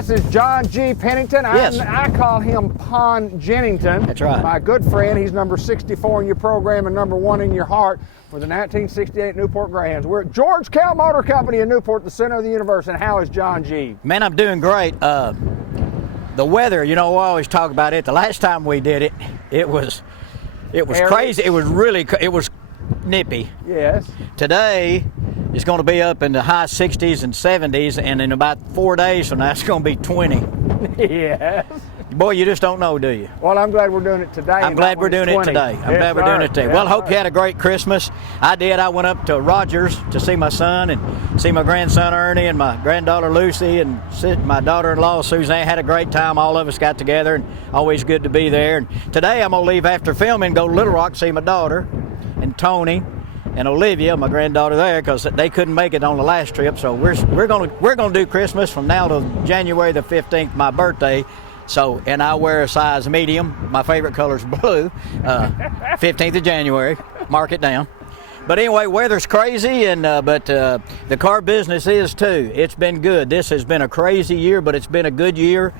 This is John G. Pennington. Yes. I call him Pon Jennington. That's right. My good friend. He's number 64 in your program and number 1 in your heart for the 1968 Newport Greyhounds. We're at George Kell Motor Company in Newport, the center of the universe. And how is John G? Man, I'm doing great. The weather, you know, we always talk about it. The last time we did it, it was crazy. It was nippy. Yes. Today, it's going to be up in the high 60s and 70s, and in about 4 days from now, it's going to be 20. Yes. Boy, you just don't know, do you? Well, I'm glad we're doing it today. I'm glad we're doing it today. I'm glad we're doing it today. Well, I hope you had a great Christmas. I did. I went up to Rogers to see my son and see my grandson Ernie and my granddaughter Lucy and my daughter-in-law Suzanne. Had a great time. All of us got together, and always good to be there. And today I'm going to leave after filming, go to Little Rock to see my daughter and Tony and Olivia, my granddaughter there, because they couldn't make it on the last trip. So we're gonna do Christmas from now to January the 15th, my birthday. So, and I wear a size medium. My favorite color is blue. 15th of January. Mark it down. But anyway, weather's crazy, and but the car business is too. It's been good. This has been a crazy year, but it's been a good year.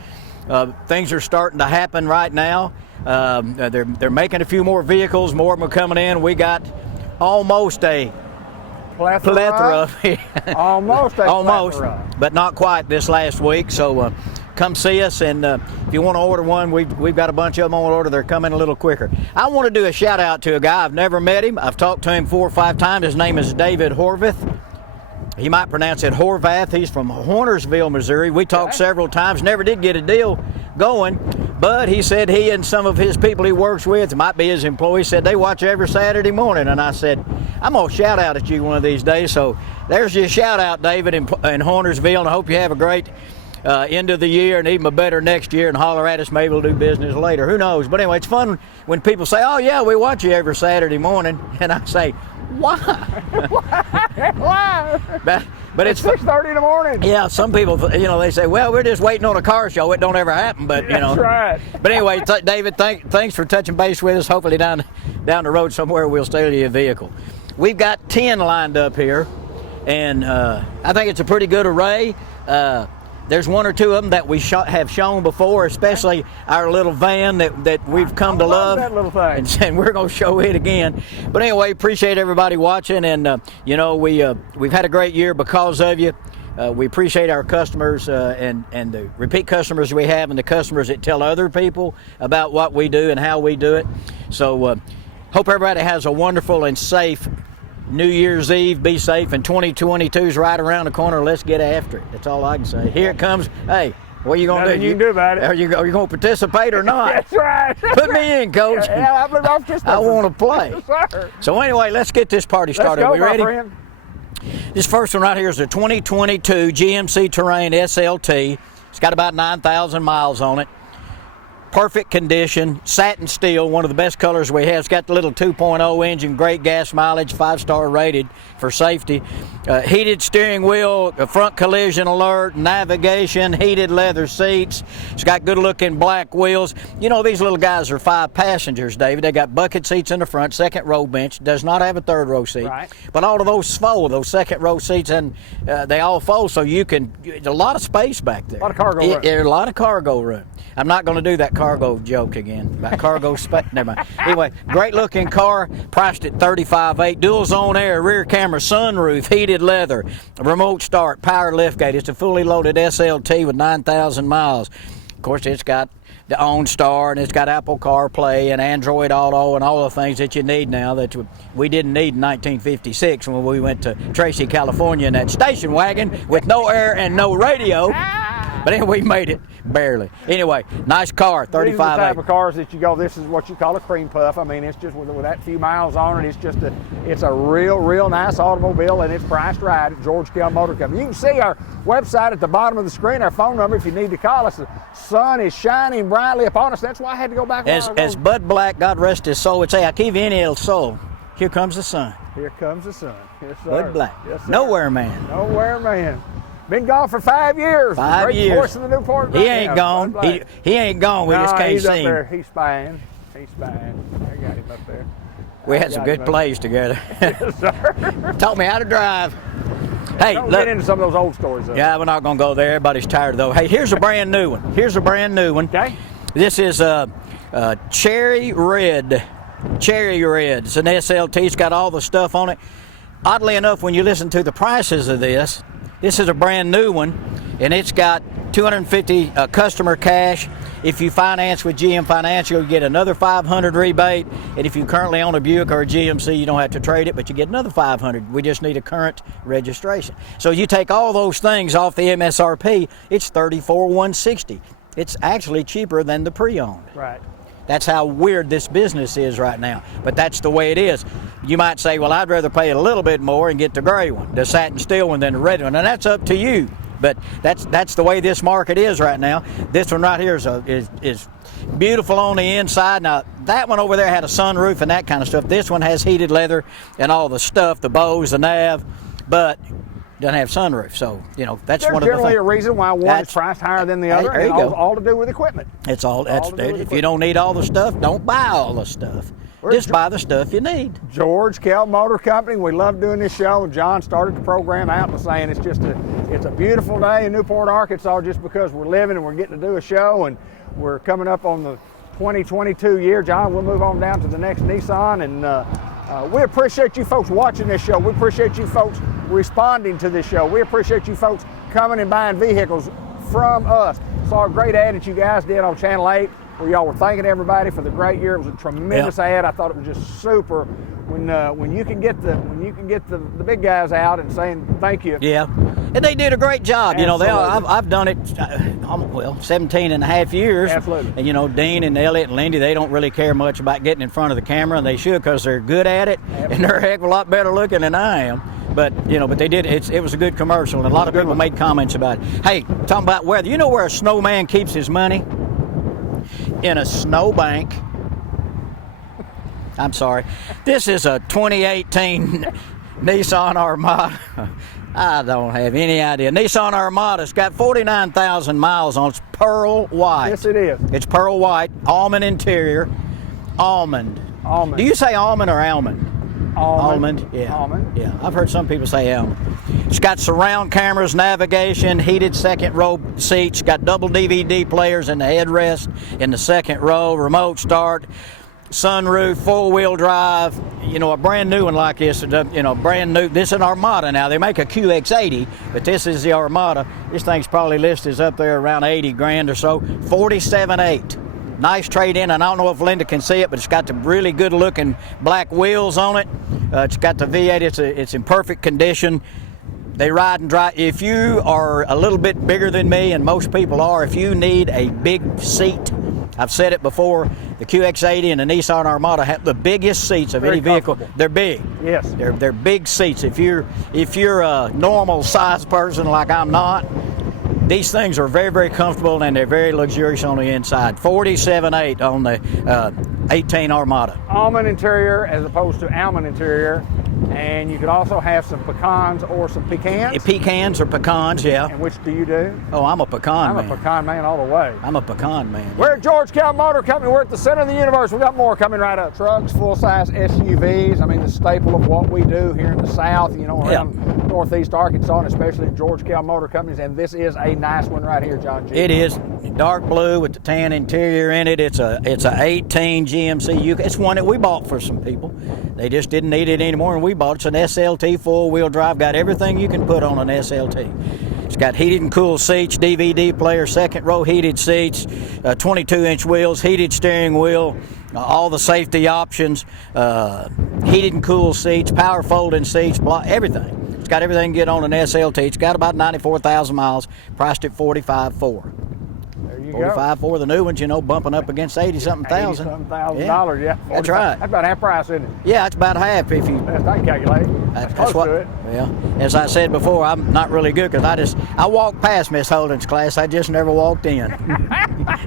Things are starting to happen right now. They're making a few more vehicles. More of them are coming in. We got almost a plethora. Almost, but not quite this last week. So come see us, and if you want to order one, we've got a bunch of them on order. They're coming a little quicker. I want to do a shout out to a guy. I've never met him. I've talked to him 4 or 5 times. His name is David Horvath. He might pronounce it Horvath. He's from Hornersville, Missouri. We talked several times. Never did get a deal going, but he said he and some of his people he works with, might be his employees, said they watch every Saturday morning. And I said, I'm going to shout out at you one of these days. So there's your shout out, David, in Hornersville. And I hope you have a great end of the year and even a better next year, and holler at us. Maybe we'll do business later. Who knows? But anyway, it's fun when people say, oh, yeah, we watch you every Saturday morning. And I say, why? Why? But it's 6:30 in the morning. Yeah, some people, they say, well, we're just waiting on a car show. It don't ever happen, but, That's right. But anyway, David, thanks for touching base with us. Hopefully down the road somewhere we'll steal you a vehicle. We've got 10 lined up here, and I think it's a pretty good array. There's 1 or 2 of them that we have shown before, especially our little van that we've come to love. That little thing. And we're going to show it again. But anyway, appreciate everybody watching, and we've had a great year because of you. We appreciate our customers and the repeat customers we have, and the customers that tell other people about what we do and how we do it. So hope everybody has a wonderful and safe New Year's Eve. Be safe, and 2022 is right around the corner. Let's get after it. That's all I can say. Here it comes. Hey, what are you going to do? Nothing you can do about it. Are you going to participate or not? That's right. Put me in, Coach. Yeah, I want to play. Yes, sir. So anyway, let's get this party started. Let's go, Are we ready? my friend. This first one right here is a 2022 GMC Terrain SLT. It's got about 9,000 miles on it. Perfect condition, satin steel, one of the best colors we have. It's got the little 2.0 engine, great gas mileage, 5-star rated for safety. Heated steering wheel, front collision alert, navigation, heated leather seats. It's got good looking black wheels. You know, these little guys are 5 passengers, David. They got bucket seats in the front, second row bench, does not have a third row seat. Right. But all of those fold, those second row seats, and they all fold, so you can, there's a lot of space back there. A lot of cargo room. There's a lot of cargo room. I'm not going to do that cargo joke again about cargo space. Never mind. Anyway, great looking car, priced at $35,800. Dual zone air, rear camera, sunroof, heated leather, remote start, power liftgate. It's a fully loaded SLT with 9,000 miles. Of course, it's got the OnStar, and it's got Apple CarPlay and Android Auto and all the things that you need now that we didn't need in 1956 when we went to Tracy, California in that station wagon with no air and no radio. But anyway, we made it, barely. Anyway, nice car, $35,800. These are the type of cars that you go, this is what you call a cream puff. I mean, it's just with that few miles on it, it's a real nice automobile, and it's priced right at George Kell Motor Company. You can see our website at the bottom of the screen, our phone number if you need to call us. The sun is shining brightly upon us. That's why I had to go back. As Bud Black, God rest his soul, would say, aquí viene el sol. Here comes the sun. Here comes the sun. Yes, sir. Bud Black. Yes, sir. Nowhere man. Nowhere man. Been gone for 5 years. 5 years. Voice of the Newport. He ain't gone. He ain't gone. We just can't he's see up him. there. He's spying. I got him up there. We had some good plays together. Yes, sir. Taught me how to drive. Hey, Don't look, get into some of those old stories, though. yeah, we're not going to go there. Everybody's tired, though. Hey, here's a brand new one. Okay. This is Cherry Red. Cherry Red. It's an SLT. It's got all the stuff on it. Oddly enough, when you listen to the prices of this is a brand new one, and it's got $250 customer cash. If you finance with GM Financial, you get another $500 rebate, and if you currently own a Buick or a GMC, you don't have to trade it, but you get another $500. We just need a current registration. So you take all those things off the MSRP, it's $34,160. It's actually cheaper than the pre-owned. Right. That's how weird this business is right now, but that's the way it is. You might say, well, I'd rather pay a little bit more and get the gray one, the satin steel one, than the red one, and that's up to you. But that's the way this market is right now. This one right here is beautiful on the inside. Now, that one over there had a sunroof and that kind of stuff. This one has heated leather and all the stuff, the bows, the nav, but doesn't have sunroof. So, you know, that's There's one of the generally things. a reason why one is priced higher than the other, There you and go. all to do with equipment. It's all. All to do with If you don't need all the stuff, don't buy all the stuff. Just buy the stuff you need. George Kell Motor Company. We love doing this show. John started the program out by saying it's a beautiful day in Newport, Arkansas, just because we're living and we're getting to do a show, and we're coming up on the 2022 year. John, we'll move on down to the next Nissan, and we appreciate you folks watching this show. We appreciate you folks responding to this show. We appreciate you folks coming and buying vehicles from us. Saw a great ad that you guys did on Channel 8. Where y'all were thanking everybody for the great year. It was a tremendous ad. I thought it was just super when you can get the big guys out and saying thank you. Yeah, and they did a great job. Absolutely. You know, I've done it 17 and a half years. Absolutely. And you know, Dean and Elliot and Lindy, they don't really care much about getting in front of the camera, and they should, because they're good at it. Absolutely. And they're a heck of a lot better looking than I am. But you know, they did. It was a good commercial, and a lot of people made comments about it. Hey, talking about weather. You know where a snowman keeps his money? In a snowbank. I'm sorry. This is a 2018 Nissan Armada. I don't have any idea. Nissan Armada. It's got 49,000 miles on it. It's pearl white. Yes, it is. It's pearl white, almond interior, almond. Almond. Do you say almond or almond? Almond. Yeah. Almond. Yeah. I've heard some people say almond. It's got surround cameras, navigation, heated second row seats, got double DVD players in the headrest in the second row, remote start, sunroof, four-wheel drive. You know, a brand new one like this, you know, brand new. This is an Armada now. They make a QX80, but this is the Armada. This thing's probably listed up there around 80 grand or so. 47.8. Nice trade-in, and I don't know if Linda can see it, but it's got the really good-looking black wheels on it. It's got the V8. It's in perfect condition. They ride and drive. If you are a little bit bigger than me, and most people are, if you need a big seat, I've said it before, the QX80 and the Nissan Armada have the biggest seats of any vehicle. They're big. Yes. They're big seats. If you're a normal size person like I'm not, these things are very, very comfortable, and they're very luxurious on the inside. 47.8 on the 18 Armada. Almond interior as opposed to almond interior, and you could also have some pecans or some pecans. Pecans or pecans, yeah. And which do you do? Oh, I'm a pecan man. I'm a pecan man all the way. I'm a pecan man. We're at George Kell Motor Company. We're at the center of the universe. We've got more coming right up. Trucks, full-size SUVs. I mean, the staple of what we do here in the South, you know, around Northeast Arkansas, and especially at George Kell Motor Companies. And this is a nice one right here, John G. It is dark blue with the tan interior in it. It's a 18 GMC. It's one that we bought for some people. They just didn't need it anymore, and we bought it. It's an SLT four-wheel drive. Got everything you can put on an SLT. It's got heated and cooled seats, DVD player, second row heated seats, 22-inch wheels, heated steering wheel, all the safety options, heated and cooled seats, power folding seats, everything. It's got everything you get on an SLT. It's got about 94,000 miles, priced at $45,400. There you go. $45,400. The new ones, you know, bumping up against 80-something thousand. $80,000, yeah. That's right. That's about half price, isn't it? Yeah, it's about half if you. Best I can calculate. That's close what. to it. Well, as I said before, I'm not really good because I walked past Miss Holden's class. I just never walked in.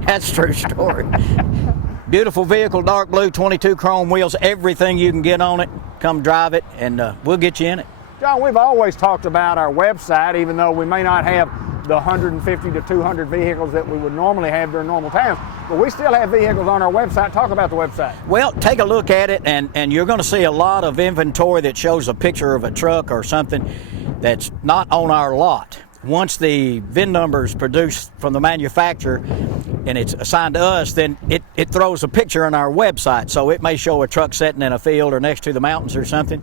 That's a true story. Beautiful vehicle, dark blue, 22 chrome wheels, everything you can get on it. Come drive it, and we'll get you in it. John, we've always talked about our website, even though we may not have the 150 to 200 vehicles that we would normally have during normal times, but we still have vehicles on our website. Talk about the website. Well, take a look at it, and you're going to see a lot of inventory that shows a picture of a truck or something. that's not on our lot. Once the VIN number is produced from the manufacturer and it's assigned to us, then it throws a picture on our website. So it may show a truck sitting in a field or next to the mountains or something,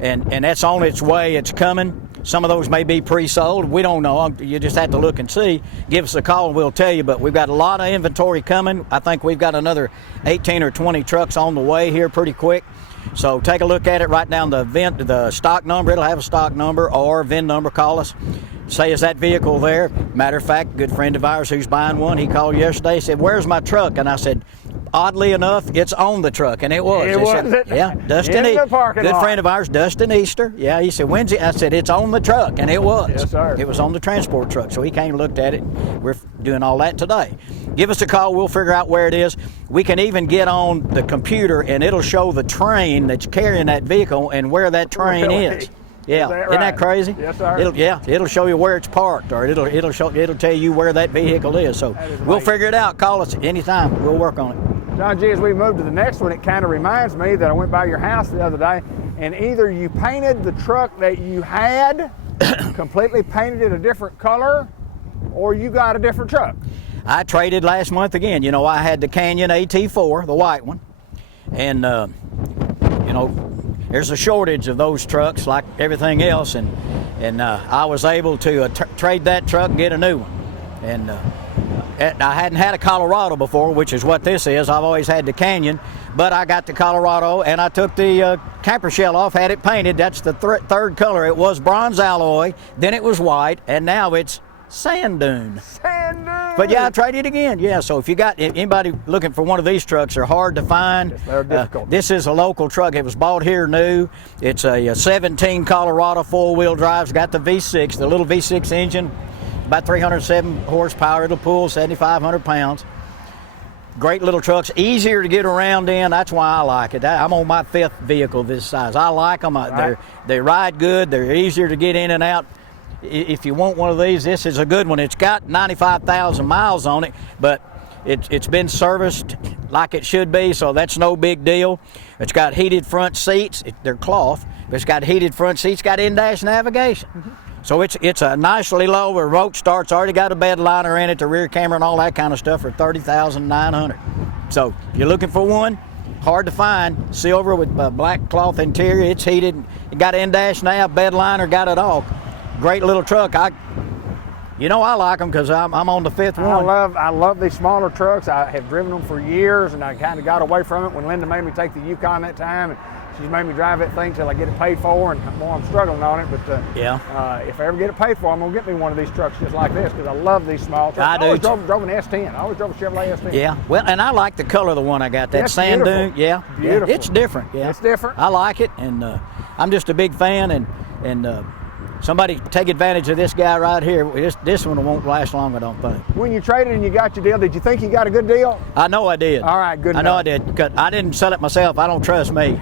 and that's on its way. It's coming. Some of those may be pre-sold. We don't know. You just have to look and see. Give us a call and we'll tell you. But we've got a lot of inventory coming. I think we've got another 18 or 20 trucks on the way here pretty quick. So take a look at it. Write down the stock number. It'll have a stock number or VIN number. Call us. Say, is that vehicle there? Matter of fact, a good friend of ours who's buying one, he called yesterday. He said, where's my truck? And I said, oddly enough, it's on the truck. And it was. It was. Said, yeah, Dustin in the parking good lot. Friend of ours, Dustin Easter. Yeah, he said, when's it? I said, it's on the truck. And it was. Yes, sir. It was on the transport truck. So he came and looked at it. We're doing all that today. Give us a call. We'll figure out where it is. We can even get on the computer and it'll show the train that's carrying that vehicle and where that train is. Yeah, isn't that crazy? Yes, sir. It'll show you where it's parked, or it'll tell you where that vehicle is. So we'll figure it out. Call us anytime. We'll work on it. John G, as we move to the next one, it kind of reminds me that I went by your house the other day, and either you painted the truck that you had, completely painted it a different color, or you got a different truck. I traded last month again. You know, I had the Canyon AT4, the white one, and you know, there's a shortage of those trucks like everything else, and I was able to trade that truck and get a new one. And I hadn't had a Colorado before, which is what this is. I've always had the Canyon, but I got the Colorado and I took the camper shell off, had it painted. That's the third color. It was bronze alloy, then it was white, and now it's sand dune. Sand dune. But yeah, I traded again. Yeah, so if you got anybody looking for one of these trucks, they're hard to find. Yes, they're difficult. This is a local truck. It was bought here new. It's a 17 Colorado four-wheel drive. It's got the V6, the little V6 engine, about 307 horsepower. It'll pull 7,500 pounds. Great little trucks, easier to get around in. That's why I like it. I'm on my 5th vehicle this size. I like them. Right. They ride good. They're easier to get in and out. If you want one of these, this is a good one. It's got 95,000 miles on it, but it's been serviced like it should be, so that's no big deal. It's got heated front seats. They're cloth, but it's got heated front seats. Got in-dash navigation. Mm-hmm. So it's a nicely low remote starts. Already got a bed liner in it, the rear camera and all that kind of stuff for $30,900. So if you're looking for one, hard to find. Silver with black cloth interior. It's heated. It got in-dash nav, bed liner, got it all. Great little truck. I like them because I'm on the 5th one. I love these smaller trucks. I have driven them for years, and I kind of got away from it when Linda made me take the Yukon that time, and she's made me drive that thing till I get it paid for, and I'm struggling on it. But if I ever get it paid for, I'm gonna get me one of these trucks just like this because I love these small trucks. I always drove an S10. I always drove a Chevrolet S10. Yeah, well, and I like the color of the one I got. That That's sand beautiful. dune. Yeah, Beautiful. It's different. Yeah, It's different. I like it, and I'm just a big fan. And somebody take advantage of this guy right here. This one won't last long, I don't think. When you traded and you got your deal, did you think you got a good deal? I know I did. All right, good I know I did, because I didn't sell it myself. I don't trust me.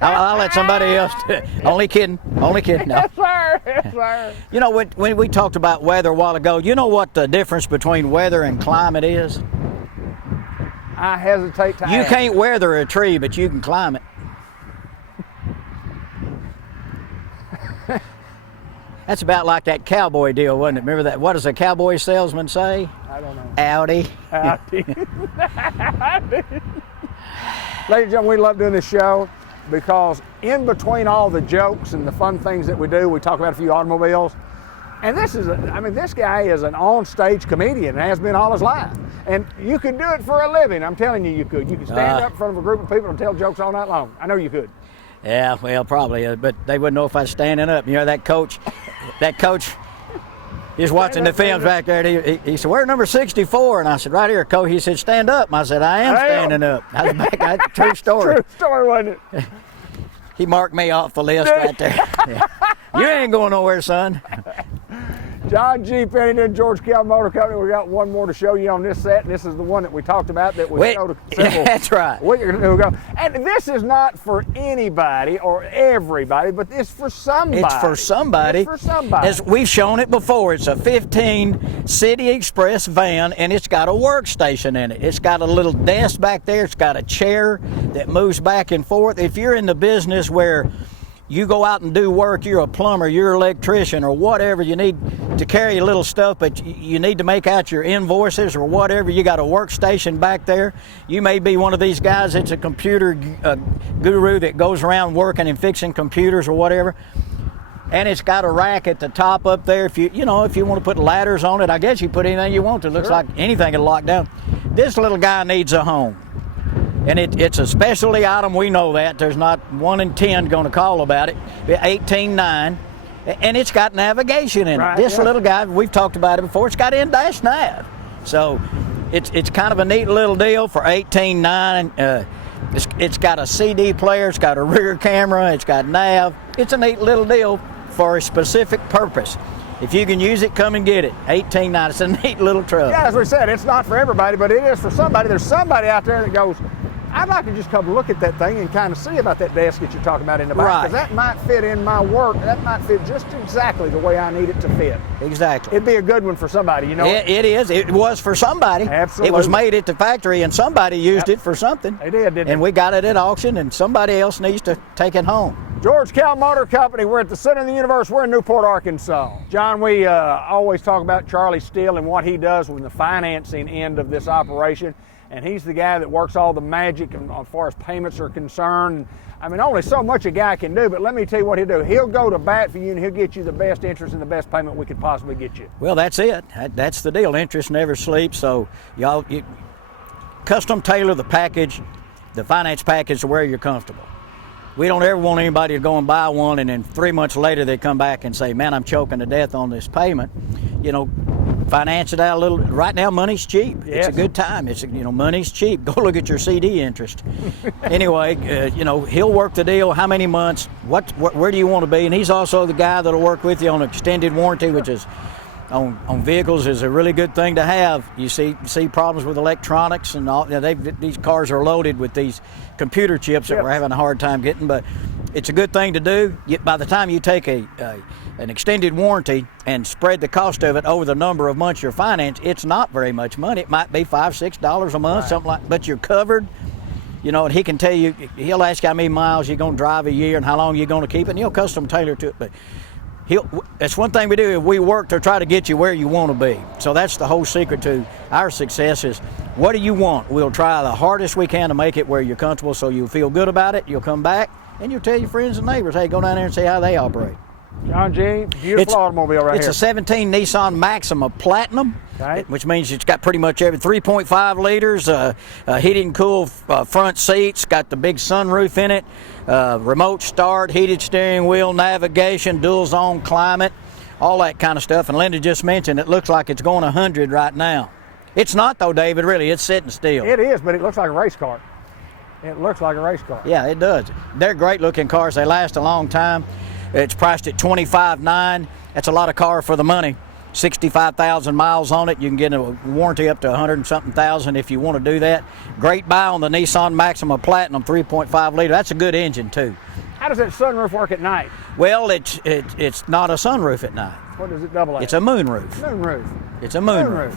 I'll let somebody else do it. Only kidding. No. Yes, sir. Yes, sir. You know, when we talked about weather a while ago, you know what the difference between weather and climate is? I hesitate to You ask. can't weather a tree, but you can climb it. That's about like that cowboy deal, wasn't it? Remember that? What does a cowboy salesman say? I don't know. Audi. Howdy. Ladies and gentlemen, we love doing this show because in between all the jokes and the fun things that we do, we talk about a few automobiles. And this guy is an on-stage comedian and has been all his life. And you could do it for a living. I'm telling you, you could. You could stand up in front of a group of people and tell jokes all night long. I know you could. Yeah, well, probably, but they wouldn't know if I was standing up. You know, that coach is watching the films back there. And he said, "Where's number 64?" And I said, "Right here, coach." He said, "Stand up." And I said, "I am standing up." I was back. That's true story. True story, wasn't it? He marked me off the list right there. Yeah. You ain't going nowhere, son. John G. Pennington, George Kell Motor Company. We got one more to show you on this set, and this is the one that we talked about that we showed several that's right. weeks ago. And this is not for anybody or everybody, but it's for somebody. It's for somebody. It's for somebody. As we've shown it before, it's a 15 City Express van, and it's got a workstation in it. It's got a little desk back there. It's got a chair that moves back and forth. If you're in the business where you go out and do work, you're a plumber, you're an electrician, or whatever, you need to carry a little stuff, but you need to make out your invoices or whatever. You got a workstation back there. You may be one of these guys that's a computer guru that goes around working and fixing computers or whatever. And it's got a rack at the top up there. If you want to put ladders on it, I guess you put anything you want to. It looks like anything can lock down. This little guy needs a home. And it's a specialty item, we know that. There's not 1 in 10 going to call about it. 18.9, and it's got navigation in it. This little guy, we've talked about it before, it's got in-dash nav. So it's kind of a neat little deal for 18.9. It's got a CD player, it's got a rear camera, it's got nav. It's a neat little deal for a specific purpose. If you can use it, come and get it. 18.9, it's a neat little truck. Yeah, as we said, it's not for everybody, but it is for somebody. There's somebody out there that goes, I'd like to just come look at that thing and kind of see about that desk that you're talking about in the back. Because that might fit in my work. That might fit just exactly the way I need it to fit. Exactly. It'd be a good one for somebody, you know? It is. It was for somebody. Absolutely. It was made at the factory, and somebody used it for something. They did, didn't they? And we got it at auction, and somebody else needs to take it home. George Kell Motor Company. We're at the center of the universe. We're in Newport, Arkansas. John, we always talk about Charlie Steele and what he does with the financing end of this operation. And he's the guy that works all the magic as far as payments are concerned. I mean, only so much a guy can do, but let me tell you what he'll do. He'll go to bat for you, and he'll get you the best interest and the best payment we could possibly get you. Well, that's it. That's the deal. Interest never sleeps. So y'all custom tailor the package, the finance package to where you're comfortable. We don't ever want anybody to go and buy one, and then 3 months later they come back and say, man, I'm choking to death on this payment. Finance it out a little. Right now, money's cheap. Yes. It's a good time. Money's cheap. Go look at your CD interest. Anyway, he'll work the deal. How many months? Where do you want to be? And he's also the guy that'll work with you on extended warranty, which is on vehicles is a really good thing to have. You see problems with electronics and all. These cars are loaded with these computer chips that we're having a hard time getting, but it's a good thing to do. By the time you take an extended warranty and spread the cost of it over the number of months you're financed, it's not very much money. It might be $5-6 a month, something like. But you're covered. And he can tell you. He'll ask you how many miles you're going to drive a year and how long you're going to keep it. And he'll custom tailor to it. But that's one thing we do. We work to try to get you where you want to be. So that's the whole secret to our success is, what do you want? We'll try the hardest we can to make it where you're comfortable, so you'll feel good about it. You'll come back and you'll tell your friends and neighbors, hey, go down there and see how they operate. John G., beautiful automobile right here. It's a 17 Nissan Maxima Platinum, which means it's got pretty much every 3.5 liters, heated and cool front seats, got the big sunroof in it, remote start, heated steering wheel, navigation, dual zone climate, all that kind of stuff. And Linda just mentioned it looks like it's going 100 right now. It's not though, David, really. It's sitting still. It is, but it looks like a race car. It looks like a race car. Yeah, it does. They're great looking cars. They last a long time. It's priced at $25,900. That's a lot of car for the money. 65,000 miles on it. You can get a warranty up to 100 and something thousand if you want to do that. Great buy on the Nissan Maxima Platinum 3.5 liter. That's a good engine too. How does that sunroof work at night? Well, it's not a sunroof at night. What does it double as? It's a moonroof. Moonroof. It's a moonroof.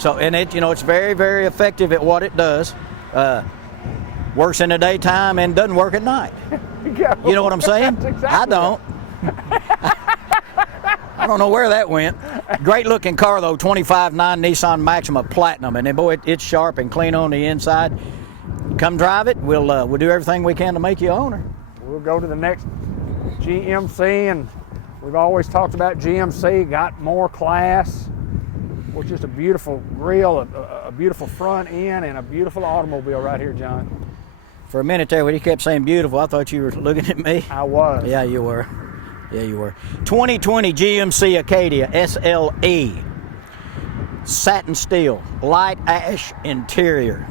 So, and it's very, very effective at what it does. Works in the daytime and doesn't work at night. You know what I'm saying? Exactly I don't. I don't know where that went. Great looking car though, 25.9 Nissan Maxima Platinum, and then boy, it's sharp and clean on the inside. Come drive it. We'll do everything we can to make you an owner. We'll go to the next GMC, and we've always talked about GMC. Got more class. Well, just a beautiful grill, a beautiful front end, and a beautiful automobile right here, John. For a minute there, when you kept saying beautiful, I thought you were looking at me. I was. Yeah, you were. Yeah, you were. 2020 GMC Acadia SLE. Satin steel, light ash interior,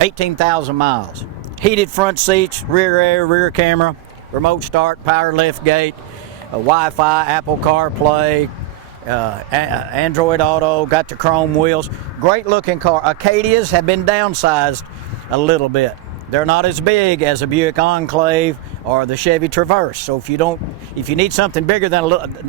18,000 miles. Heated front seats, rear air, rear camera, remote start, power lift gate, Wi-Fi, Apple CarPlay, Android Auto, got the chrome wheels. Great looking car. Acadias have been downsized a little bit. They're not as big as a Buick Enclave or the Chevy Traverse. So if you need something bigger than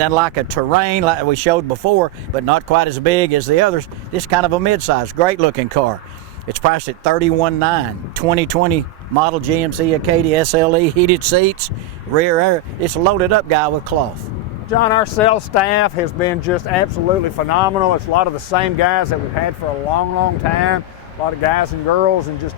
like a Terrain like we showed before, but not quite as big as the others, this is kind of a midsize, great looking car. It's priced at $31,900. 2020 model GMC Acadia SLE, heated seats, rear air. It's a loaded up guy with cloth. John, our sales staff has been just absolutely phenomenal. It's a lot of the same guys that we've had for a long, long time. A lot of guys and girls, and just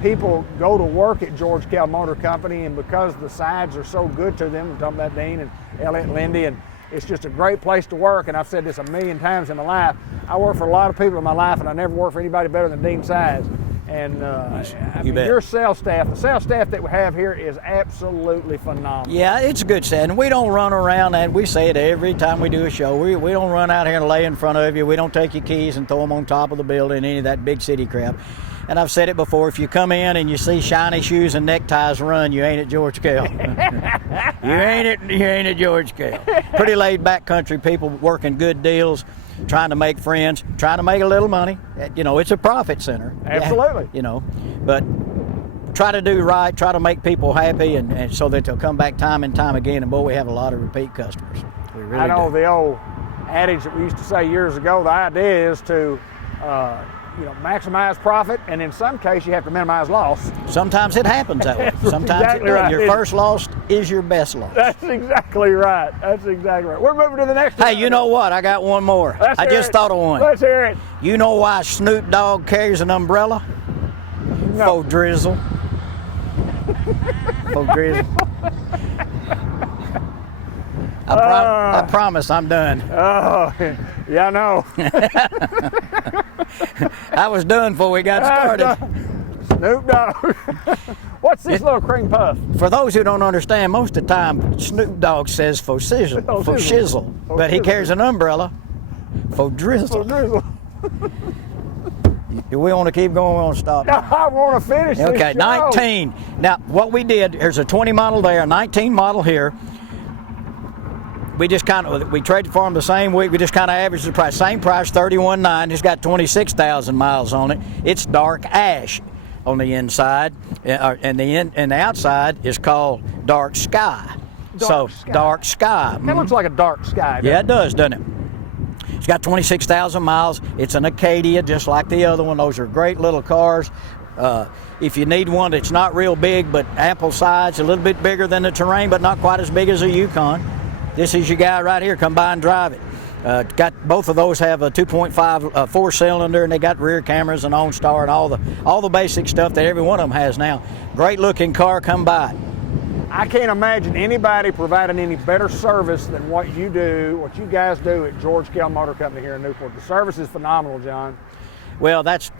people go to work at George Kell Motor Company, and because the sides are so good to them, we're talking about Dean and Elliot and Lindy, and it's just a great place to work. And I've said this a million times in my life. I work for a lot of people in my life, and I never worked for anybody better than Dean Sides. And I mean, your sales staff, the sales staff that we have here is absolutely phenomenal. Yeah, it's a good set, and we don't run around, and we say it every time we do a show. We don't run out here and lay in front of you. We don't take your keys and throw them on top of the building, any of that big city crap. And I've said it before, if you come in and you see shiny shoes and neckties, run. You ain't at George Kell. You ain't at George Kell. Pretty laid back country people working good deals, trying to make friends, trying to make a little money. You know, it's a profit center. Absolutely. You know, but try to do right, try to make people happy, and so that they'll come back time and time again. And boy, we have a lot of repeat customers. We really I know do. the old adage that we used to say years ago, the idea is to maximize profit, and in some case you have to minimize loss. Sometimes it happens that way. Sometimes exactly it does. right. Your first loss is your best loss. That's exactly right. That's exactly right. We're moving to the next one. Hey, you know what? I got one more. I just thought of one. Let's hear it. You know why Snoop Dogg carries an umbrella? No. For drizzle. For drizzle. I promise I'm done. Oh, yeah, I know. I was done before we got started. Snoop Dogg. What's this little cream puff? For those who don't understand, most of the time Snoop Dogg says for sizzle, for shizzle, but he carries an umbrella for drizzle. For drizzle. We want to keep going, we want to stop. I want to finish this Okay, show. 19. Now, what we did, there's a 20 model there, 19 model here. We just we traded for them the same week. We just kind of averaged the price. Same price, $31,900. It's got 26,000 miles on it. It's dark ash on the inside, and the outside is called dark sky. Dark sky. That looks like a dark sky. Yeah, it does, doesn't it? It's got 26,000 miles. It's an Acadia, just like the other one. Those are great little cars. If you need one that's not real big, but ample size, a little bit bigger than the Terrain, but not quite as big as a Yukon, this is your guy right here. Come by and drive it. Got both of those have a 2.5 4-cylinder, and they got rear cameras and OnStar and all the basic stuff that every one of them has now. Great looking car. Come by. I can't imagine anybody providing any better service than what you guys do at George Kell Motor Company here in Newport. The service is phenomenal, John. Well, that's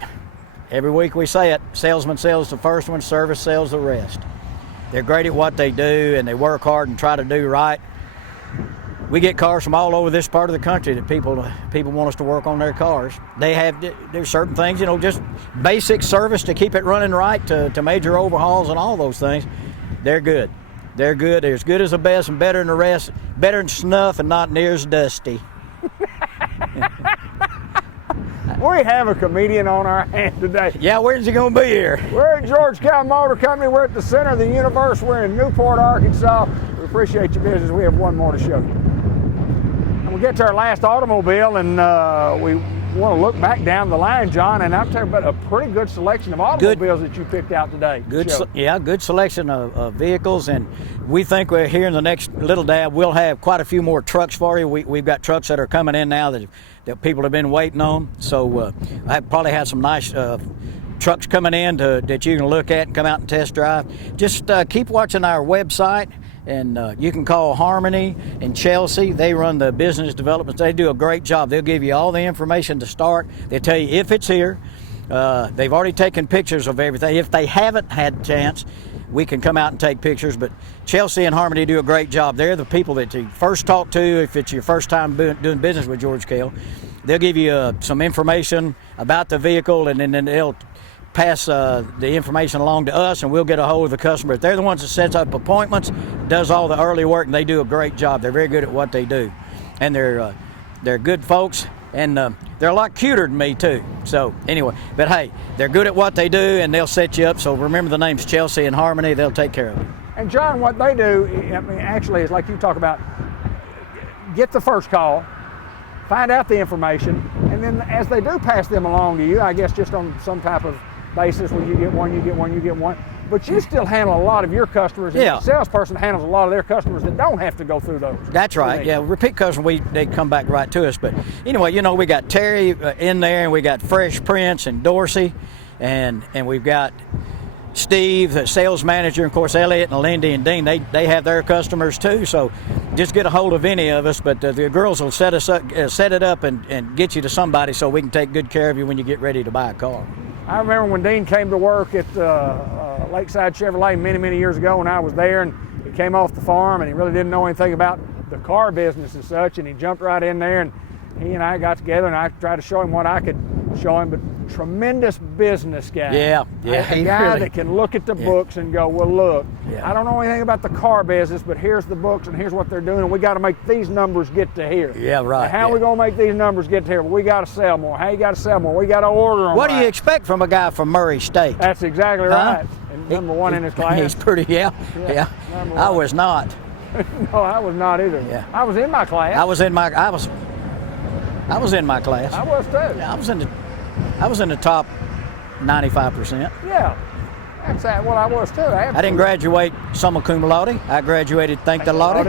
every week we say it. Salesman sells the first one, service sells the rest. They're great at what they do, and they work hard and try to do right. We get cars from all over this part of the country that people want us to work on their cars. There's certain things, just basic service to keep it running right, to major overhauls and all those things. They're good. They're good. They're as good as the best and better than the rest. Better than snuff and not near as dusty. We have a comedian on our hand today. Yeah, where's he going to be here? We're at George Kell Motor Company. We're at the center of the universe. We're in Newport, Arkansas. We appreciate your business. We have one more to show you. And we'll get to our last automobile, and we want to look back down the line, John, and I'm talking about a pretty good selection of automobiles that you picked out today. Good selection of vehicles, and we think we're here in the next little dab. We'll have quite a few more trucks for you. We've got trucks that are coming in now that people have been waiting on. So I probably have some nice trucks coming in that you can look at and come out and test drive. Just keep watching our website. And you can call Harmony and Chelsea. They run the business development. They do a great job. They'll give you all the information to start. They'll tell you if it's here. They've already taken pictures of everything. If they haven't had a chance, we can come out and take pictures. But Chelsea and Harmony do a great job. They're the people that you first talk to if it's your first time doing business with George Kell. They'll give you some information about the vehicle, and then they'll pass the information along to us, and we'll get a hold of the customer. They're the ones that sets up appointments, does all the early work, and they do a great job. They're very good at what they do, and they're good folks, and they're a lot cuter than me too. So anyway, but hey, they're good at what they do, and they'll set you up. So remember the names Chelsea and Harmony. They'll take care of you. And John, what they do, actually is like you talk about, get the first call, find out the information, and then as they do pass them along to you, I guess just on some type of basis where you get one, you get one, you get one. But you still handle a lot of your customers, and Yeah. the salesperson handles a lot of their customers that don't have to go through those. That's right. Yeah, repeat customer, they come back right to us. But anyway, we got Terry in there, and we got Fresh Prince and Dorsey, and we've got Steve, the sales manager, and of course Elliot and Lindy and Dean. They have their customers too. So just get a hold of any of us. But the girls will set it up and get you to somebody so we can take good care of you when you get ready to buy a car. I remember when Dean came to work at Lakeside Chevrolet many years ago when I was there, and he came off the farm and he really didn't know anything about the car business and such, and he jumped right in there, and he and I got together and I tried to show him what I could show him. But tremendous business guy. Yeah. A guy that can look at the books and go, well, look, I don't know anything about the car business, but here's the books and here's what they're doing, and we got to make these numbers get to here. Yeah, right. And how are we going to make these numbers get to here? Well, we got to sell more. How you got to sell more? We got to order them. What do you expect from a guy from Murray State? That's exactly right. And number one in his class. He's pretty, yeah. I was not. No, I was not either. Yeah. I was in my class. I was in my class. I was too. Yeah, I was in the top 95%. Yeah. That's what I was too. I didn't graduate summa cum laude. I graduated thank the Lord.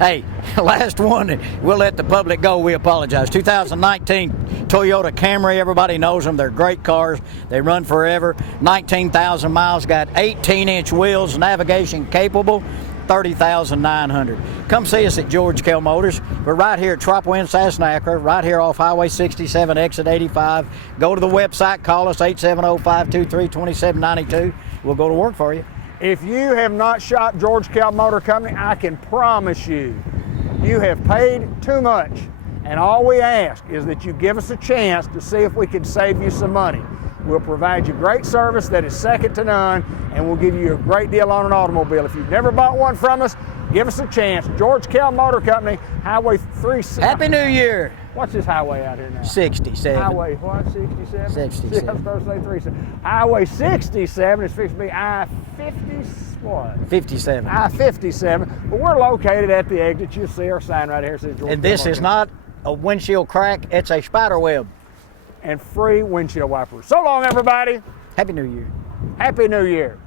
Hey, last one. We'll let the public go. We apologize. 2019 Toyota Camry. Everybody knows them. They're great cars. They run forever. 19,000 miles. Got 18-inch wheels. Navigation capable. 30,900. Come see us at George Kell Motors. We're right here at Tropwin, Sassanaca, right here off Highway 67, exit 85. Go to the website, call us 870-523-2792. We'll go to work for you. If you have not shopped George Kell Motor Company, I can promise you, you have paid too much. And all we ask is that you give us a chance to see if we can save you some money. We'll provide you great service that is second to none, and we'll give you a great deal on an automobile. If you've never bought one from us, give us a chance. George Kell Motor Company, Highway 3. Happy New Year. What's this highway out here now? 67. Highway what? 67? 67. I was supposed to say 37. Highway 67 is fixed to be I-50 what? 57. I-57. But we're located at the exit. You'll see our sign right here. It says George And this Kell is Motor not a windshield crack. It's a spider web. and free windshield wipers. So long, everybody. Happy New Year. Happy New Year.